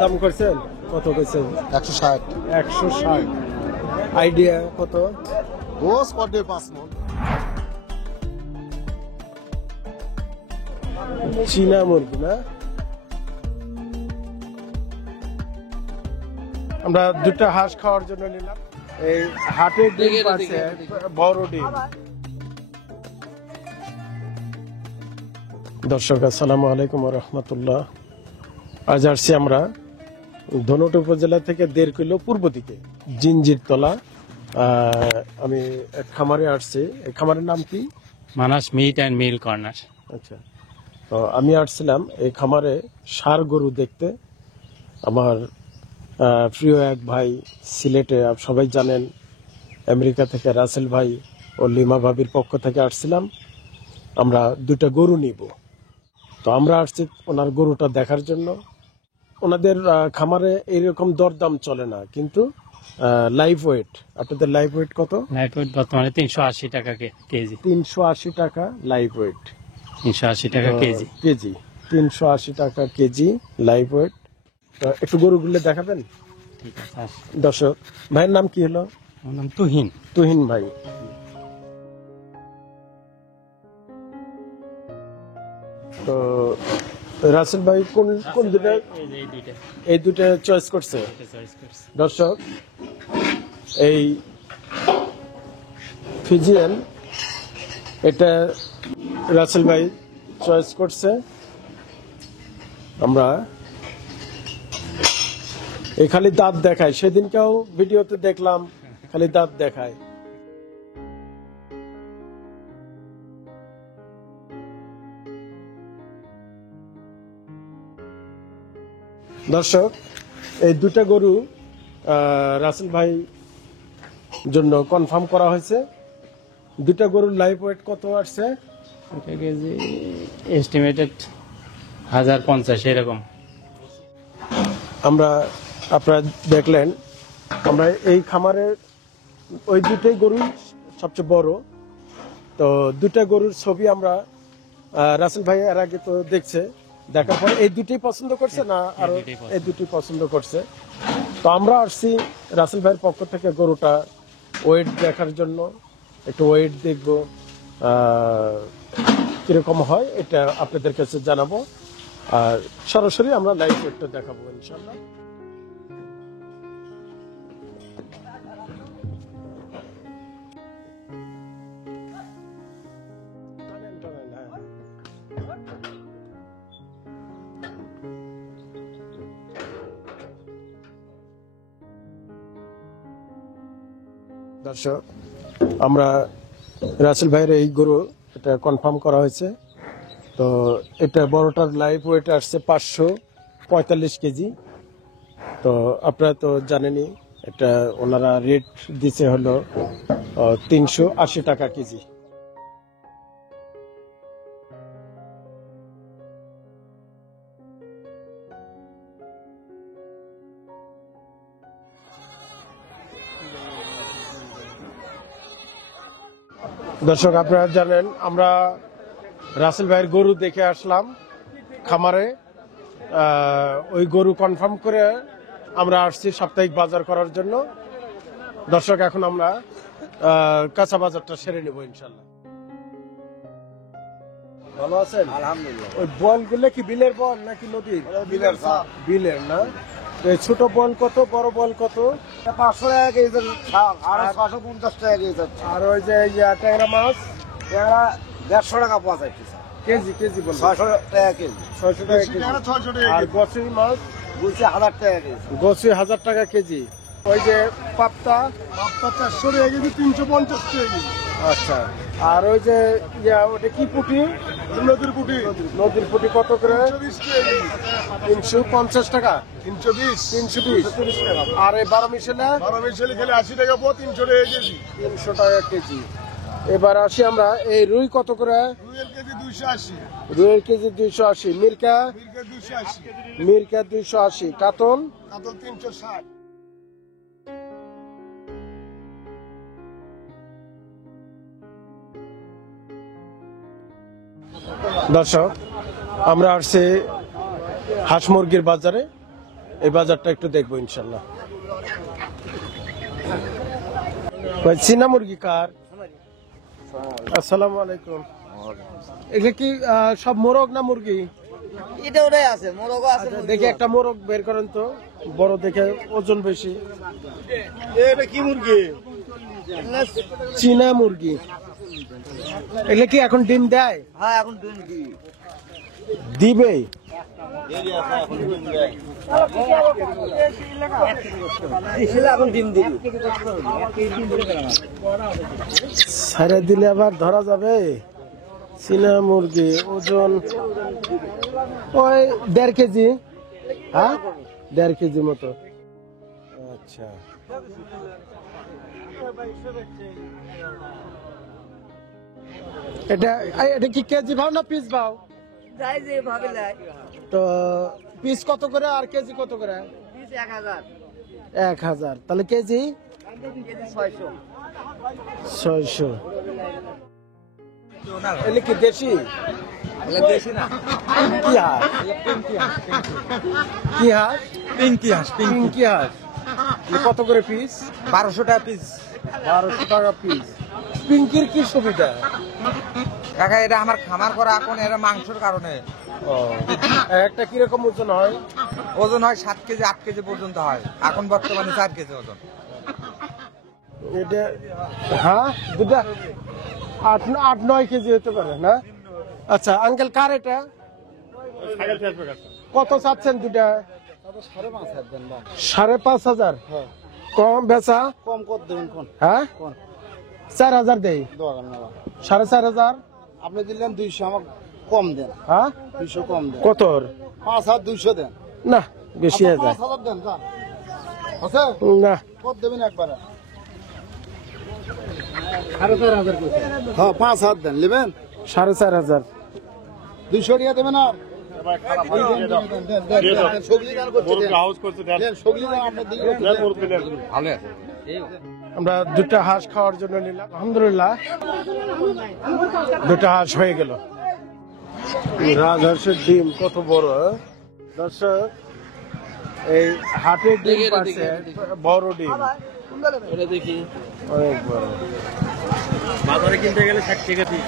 দাম করছেন কত করছেন? 160 160। আইডিয়া কত? গোস পড়বে 5 মণ। চীনা মুরগি না? আমরা দুটো হাঁস খাওয়ার জন্য নিলাম। এই হাটের ডিম পাচ্ছে, বড় ডিম। দর্শক আসসালামু আলাইকুম ওয়া রাহমাতুল্লাহ। আজ আসছি আমরা ধনট উপজেলা থেকে 1.5 কিলো পূর্ব দিকে জিঞ্জিরতলা। আমি এক খামারে আসছি। এই খামারের নাম কি? Manas meet and mill corner. আচ্ছা, তো আমি আসছিলাম এই খামারে ষাঁড় গরু দেখতে। আমার প্রিয় এক ভাই সিলেটে, সবাই জানেন, আমেরিকা থেকে রাসেল ভাই ও লিমা ভাবির পক্ষ থেকে আসছিলাম। আমরা দুটা গরু নিব, তো আমরা আসছি ওনার গরুটা দেখার জন্য। ওনাদের খামারে এইরকম দরদাম চলে না, কিন্তু লাইভ ওয়েট। আপনাদের লাইভ ওয়েট কত? লাইভ ওয়েট বর্তমানে 380 টাকা কেজি। 380 টাকা লাইভ ওয়েট। 380 টাকা কেজি। 380 টাকা কেজি লাইভ ওয়েট। একটু গরুগুলো দেখাবেন? ঠিক আছে, আসুন। দর্শক, ভাইয়ের নাম কি হলো? আমার নাম তুহিন। তুহিন ভাই। তো রাসেল ভাই কোন দুটা? এই দুটা চয়েস করছে। দর্শক, এই ফিজিয়ান, এটা রাসেল ভাই চয়েস করছে। আমরা এই খালি দাঁত দেখায়, সেদিনকেও ভিডিওতে দেখলাম খালি দাঁত দেখায়। দর্শক, এই দুটা গরু রাসেল ভাই জন্য কনফার্ম করা হয়েছে। দুটা গরুর লাইভ ওয়েট কত আসছে? এটা কেজি এস্টিমেটেড 1050 এরকম। আপনারা দেখলেন, আমরা এই খামারের ওই দুটাই গরু সবচেয়ে বড়। তো দুটা গরুর ছবি আমরা রাসেল ভাই এর আগে তো দেখছে, দেখার পর এই দুটোই পছন্দ করছে না আরো এই দুটি পছন্দ করছে। তো আমরা আসছি রাসেল ভাইয়ের পক্ষ থেকে গরুটা ওয়েট দেখার জন্য। একটু ওয়েট দেখব কিরকম হয়, এটা আপনাদের কাছে জানাবো। আর সরাসরি আমরা লাইভ ওয়েটটা দেখাবো ইনশাল্লাহ। দর্শক, আমরা রাসেল ভাইয়ের এই গরু এটা কনফার্ম করা হয়েছে। তো এটা বড়টার লাইভ ওয়েট আসছে 545 কেজি। তো আপনারা তো জানেনই, এটা ওনারা রেট দিছে হলো 380 টাকা কেজি। দর্শক, আপনারা জানেন আমরা রাসেল ভাইয়ের গরু দেখে আসলাম খামারে। ওই গরু কনফার্ম করে আমরা আসছি সাপ্তাহিক বাজার করার জন্য। দর্শক, এখন আমরা কাঁচা বাজারটা সেরে নেব ইনশাল্লাহ। ভালো আছেন? আলহামদুলিল্লাহ। ওই বলগুলো কি বিলের বল নাকি নদীর? বিলের স্যার। বিলের না? এই ছোট বল কত, বড় বল কত? 500 টাকা কেজি আর 650 টাকা কেজি। আর ওই যে ট্যাংরা মাছ? এরা 150 টাকা পাওয়া যায় কেজি বল 600 টাকা কেজি। 600 টাকা কেজি। আর গছুই মাছ বলছে 1000 টাকা কেজি। গছুই 1000 টাকা কেজি। ওই যে পাপ্তা? 400 টাকা কেজি, 350 টাকা কেজি। আচ্ছা, আর ওই যে ওটা কি পুঁটি? নদীর পুঁটি। নদীর পুঁটি কত করে? 320 টাকা কেজি। 350 টাকা। 320 320 টাকা। আর এই 12 মিশালে? 12 মিশালি খেলে 80 টাকা পাও, 300 টাকা কেজি। 300 টাকা কেজি। এবার আসি আমরা, এই রুই কত করে? রুইয়ের কেজি 280। রুইয়ের কেজি 280। মিরকা? মিরকা 280। মিরকা 280। কাতল? কাতল 360। দর্শক, আমরা আসছি হাঁস মুরগির বাজারে। এই বাজারটা একটু দেখবো ইনশাল্লাহ। ভাই চীনা মুরগি কার? আসসালামু আলাইকুম। এগুলো কি সব মোরগ না মুরগি? এটা ওটাই আছে, মোরগও আছে। দেখি একটা মোরগ বের করেন তো, বড় দেখে, ওজন বেশি। এটা কি মুরগি? চীনা মুরগি। এগুলো কি এখন ডিম দেয়? হ্যাঁ, এখন ডিম কি দিবে? এখন ডিম দিবি। ছাড়ে দিলে আবার ধরা যাবে। চীনা মুরগি ওজন ওই 1.5 কেজি। হ্যাঁ, 1.5 কেজি মতো। আচ্ছা, এটা এটা কি কেজি ভাও না পিস ভাও? যাই যে ভাবে লাই, তো পিস কত করে আর কেজি কত করে? 1000, 1000। তাহলে কেজি কেজি 600। 600। এলে কি দেশি? দেশি না, কি হাঁস? কি হাঁস? পিঙ্কি হাঁস। পিঙ্কি হাঁস। এ কত করে পিস? 1200 টাকা পিস। 1200 টাকা পিস। পিঙ্কির কি সুবিধা? কাকা এটা আমার খামার করা, এখন এরা মাংসের কারণে ও, একটা কিরকম ওজন হয়? ওজন হয় 7 কেজি 8 কেজি পর্যন্ত হয়, এখন বর্তমানে 4 কেজি ওজন। এটা হ্যাঁ, দুটা 8-9 কেজি হতে পারে না? আচ্ছা আঙ্কেল, কার এটা? কত চাচ্ছেন দুটা? 5,500। কম বেচা? কম কত দেবেন কোন? হ্যাঁ, 4,000 দেই। 4,500। আপনি দিলেন 200, আমার কম দেন। হ্যাঁ, 200 কম দেন। কত? 5,200 দেন। না, বেশি হয়ে যায়। 5,000 দেন। আছে না, কত দেবেন একবারে? 4,500 হ্যাঁ, 5,000 দেন। নেবেন 4,500। 200 টাকা দেবেন। আর সবজি দান করছে, সবজি দান আপনার দিকে ভালো আছে। আমরা দুটা হাঁস খাওয়ার জন্য নিলাম, আলহামদুলিল্লাহ দুটা হাঁস হয়ে গেল। রাজহাঁসের ডিম কত বড়! দর্শক, এই হাটের ডিম পাচ্ছে, বড় ডিম, দেখি অনেক বড়। বাজারে কিনতে গেলে 60 টাকা পিস।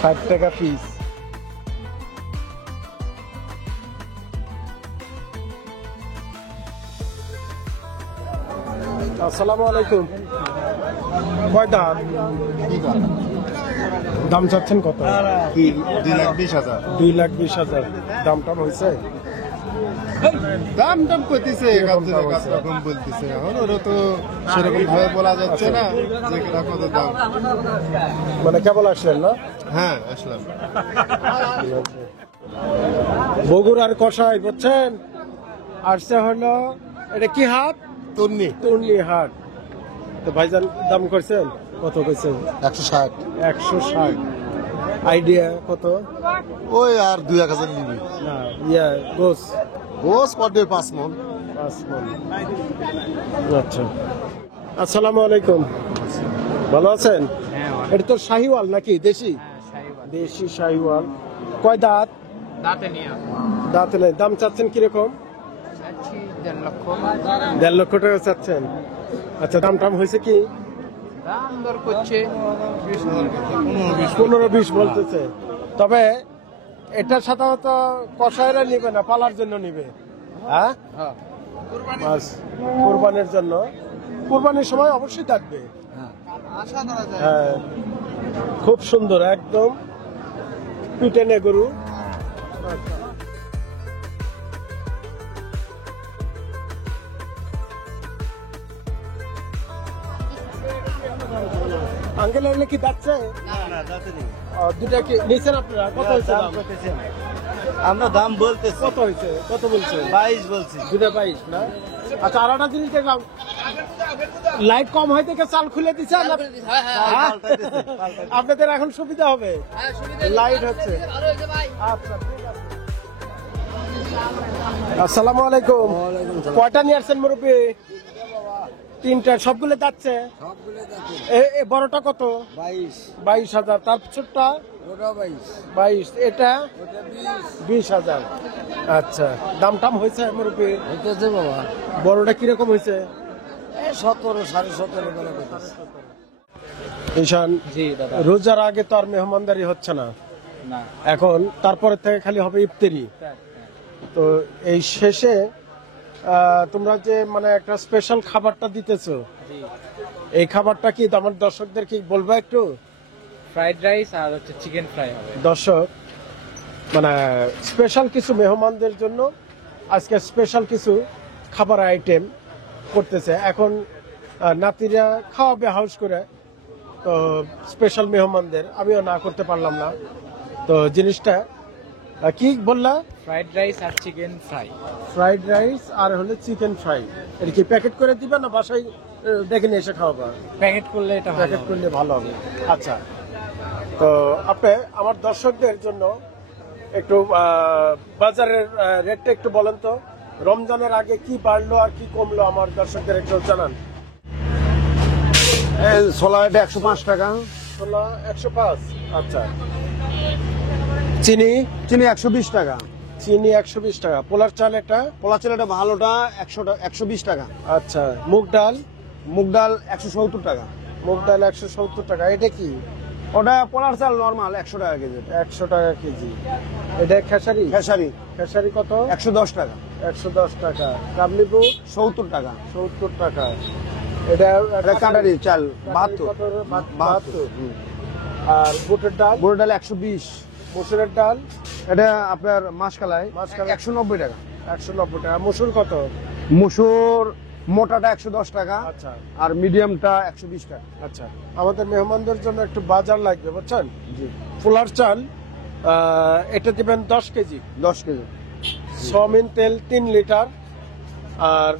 60 টাকা পিস। আসসালামু আলাইকুম। কয় দাম? দাম চাচ্ছেন কত? 2,20,000 2,20,000। দাম টাম হয়েছে? দাম দাম করতেছে, রকম বলতেছে। এখন ওরা তো সেরকম ভাবে বলা যাচ্ছে না যে কত দাম। মানে কেবল আসলেন না? হ্যাঁ, আসলাম। বগুড়ার কষাই, বুঝছেন, আসছে হলো, এটা কি হাট? তন্নি তন্নি হাট। তো ভাইজান দাম করছেন কত? কইছেন 160। 160। আইডিয়া কত? ওই আর 2,000 নিবি। না, ইয়া গোস গোস পড়বে 5 মণ। 5 মণ। আচ্ছা, আসসালামু আলাইকুম। ভালো আছেন? এটা তো শাহিওয়াল নাকি দেশি? দেশি শাহিওয়াল। কয় দাঁত? দাঁতে নিয়ে দাঁতে নেই। দাম চাচ্ছেন কিরকম? 1.5 লক্ষ। 1.5 লক্ষ টাকা চাচ্ছেন। আচ্ছা, দাম টাম হয়েছে কি? দাম দর করছে 15-20 বলতেছে। তবে এটা সাধারণত কষাইরা নিবে না, পালার জন্য নিবে। হ্যাঁ, মাছ কুরবানির জন্য। কুরবানির সময় অবশ্যই থাকবে। হ্যাঁ, খুব সুন্দর, একদম পিটেনে গরু। আঙ্কেল, এগুলো কি যাচ্ছে? দুটা কি নিয়েছেন আপনারা? কত হয়েছে দাম? আমরা দাম বলতেছি, কত হয়েছে? কত বলছে? 22 বলছি। দুটা 22 না? আচ্ছা, আর একটা জিনিস দেখলাম, লাইট কম হয় থেকে চাল খুলে দিচ্ছে। হ্যাঁ? আপনাদের এখন সুবিধা হবে, লাইট হচ্ছে। আচ্ছা, ঠিক আছে। আসসালামু আলাইকুম। কয়টা নিয়ে আসছেন মুরব্বী? তিনটা সবগুলো যাচ্ছে। এ বড়টা কত? 22,000। তার ছোটটা 22। এটা 20,000। আচ্ছা, দাম টাম হয়েছে মুরব্বী? হইতেছে বাবা বড়টা কিরকম হয়েছে? 17 17.5 ঈশান, জি দাদা। রোজার আগে তো আর মেহমানদারি হচ্ছে না, না, এখন তারপরে থেকে খালি হবে ইফতারি। তো এই শেষে তোমরা যে মানে একটা স্পেশাল খাবারটা দিতেছো, জি। এই খাবারটা কি আমার দর্শকদের কি বলবা একটু? ফ্রাইড রাইস আর হচ্ছে চিকেন ফ্রাই হবে। দর্শক, মানে স্পেশাল কিছু মেহমানদের জন্য আজকে স্পেশাল কিছু খাবার আইটেম করতেছে। এখন নাতিরা খাওয়াবে হাউস করে, তো স্পেশাল মেহমানদের আমিও না করতে পারলাম না। তো জিনিসটা কি বললা? ফ্রাইড রাইস আর চিকেন ফ্রাই। ফ্রাইড রাইস আর হলো চিকেন ফ্রাই। এটা কি প্যাকেট করে দিবা না বাসায় দেখে নিয়ে এসে খাওয়াবা? প্যাকেট করলে এটা ভালো প্যাকেট হবে। করলে ভালো হবে। আচ্ছা, তো আপনি আমার দর্শকদের জন্য একটু বাজারের রেটটা একটু বলেন তো। রমজানের আগে কি বাড়লো আর কি কমলো আমার দর্শকদের একটু জানান। ছোলা এটা 105 টাকা, ছোলা 105। আচ্ছা, চিনি? চিনি 120 টাকা, চিনি 120 টাকা। পোলার চাল এটা? পোলা চাল এটা ভালোটা 120 টাকা, আচ্ছা, মুগ ডাল? মুগ ডাল 170 টাকা, মুগ ডাল 170 টাকা। এটা কি? ওটা পোলার চাল নরমাল 100 টাকা কেজি, 100 টাকা কেজি। এটা খেসারি? খেসারি খেসারি কত? 110 টাকা, 110 টাকা। কাবলিবু? 70 টাকা, 70 টাকা। এটা এটা কাটারি চাল 72, 72। আর বুটের ডাল? গুড় ডাল 120, মসুরের ডাল? এটা আপনার মাসকালাই মাসকালাই 190 টাকা, 190 টাকা। মসুর কত? মুসুর মোটাটা 110 টাকা, আচ্ছা আর মিডিয়ামটা 120 টাকা। আচ্ছা, আমাদের মেহমানদের জন্য একটু বাজার লাগবে বুঝছেন। জি, পোলার চাল এটা দিবেন 10 কেজি। 10 কেজি। সয়াবিন তেল 3 লিটার। আর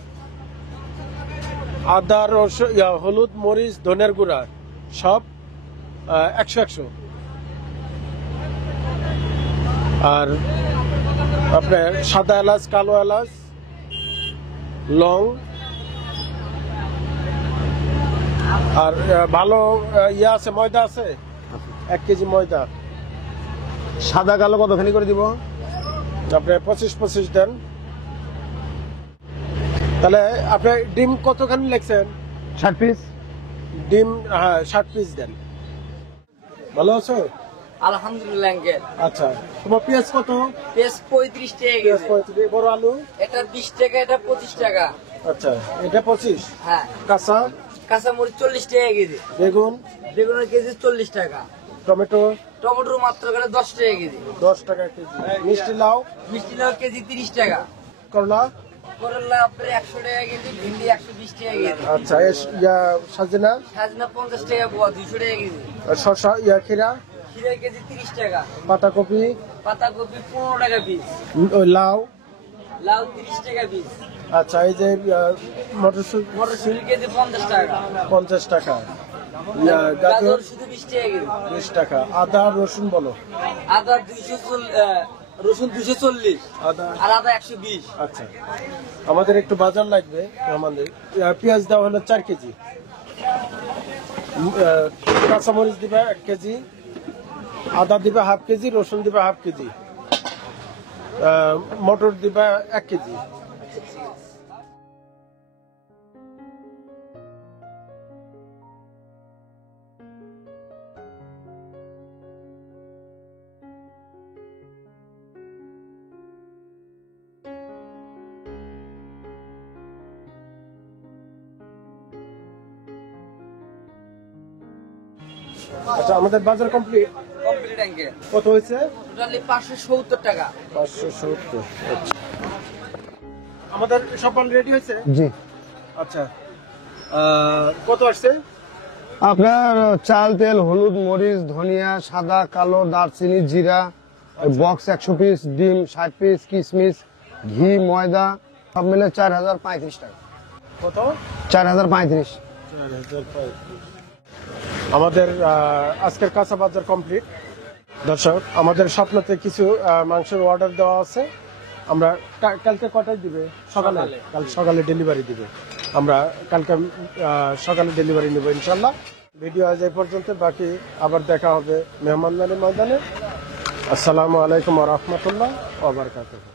আদা, রসুন, হলুদ, মরিচ, ধনের গুঁড়া সব 100-100। আর আপনার সাদা এলাচ, কালো এলাচ, লং, আর ভালো আছে ময়দা আছে 1 কেজি ময়দা। সাদা কালো কতখানি করে দিব? আপনি 25-25 দেন। তাহলে আপনি ডিম কতখানি লিখছেন? 60 পিস। ডিম, হ্যাঁ 60 পিস দেন। ভালো আছো? আলহামদুলিল্লাহ আঙ্কেল। আচ্ছা, তোমার পেঁয়াজ কত? পেঁয়াজ 35 টাকা পেঁয়াজ কেজি। 35। বড় আলু? এটা 20 টাকা, এটা 25 টাকা। আচ্ছা, এটা 25। হ্যাঁ, কাঁচা? কাঁচামরিচ 40 টাকা কেজি। বেগুন? বেগুনের কেজি 40 টাকা। টমেটো? টমেটোর মাত্র করে 10 টাকা কেজি। 10 টাকা কেজি। মিষ্টি লাউ? মিষ্টি লাউ কেজি 30 টাকা। করলা? করলা আপনার 100 টাকা কেজি, ভিন্ডি 120 টাকা কেজি। আচ্ছা, সাজনা? সাজনা 50 টাকা পোয়া, 200 টাকা কেজি। শসা, খিরা? খিরা কেজি 30 টাকা। পাতাকপি? পাতাকপি 15 টাকা পিস। ওই লাউ? লাউ 30 টাকা পিস। আচ্ছা, এই যে মটরশুঁটি? মটরশুঁটি কেজি 50 টাকা। 50 টাকা। গাজর গাজর শুধু 20 টাকা কেজি। 20 টাকা। আদা, রসুন বলো। আদা 240, রসুন 240, আদা? আর আদা 120। আচ্ছা, আমাদের একটু বাজার লাগবে। আমাদের পেঁয়াজ দেওয়া হলো 4 কেজি। কাঁচামরিচ দিবে 1 কেজি, আদা দিবে হাফ কেজি, রসুন দিবে হাফ কেজি, মটর দিবে 1 কেজি। আচ্ছা, আমাদের বাজার কমপ্লিট। Complete uncle. কত হয়েছে? টোটালি 570 টাকা। 570। আচ্ছা, আমাদের সব মাল রেডি হয়েছে? জি। আচ্ছা, কত আসছে? আপনার চাল, তেল, হলুদ, মরিচ, ধনিয়া, সাদা, কালো, দারচিনি, জিরা, বক্স 100 পিস, ডিম 60 পিস, কিশমিশ, ঘি, ময়দা সব মিলে 4035 টাকা। কত? 4035। 4035। আমাদের আজকের কাঁচা বাজার কমপ্লিট। দর্শক, আমাদের স্বপ্নতে কিছু মাংসের অর্ডার দেওয়া আছে। আমরা কালকে কটায় দিবে? সকালে? কাল সকালে ডেলিভারি দিবে। আমরা কালকে সকালে ডেলিভারি নেব ইনশাল্লাহ। ভিডিও আজ এই পর্যন্ত, বাকি আবার দেখা হবে মেহমানদারি ময়দানে। আসসালামু আলাইকুম ওয়া রাহমাতুল্লাহ ওয়া বারাকাতুহু।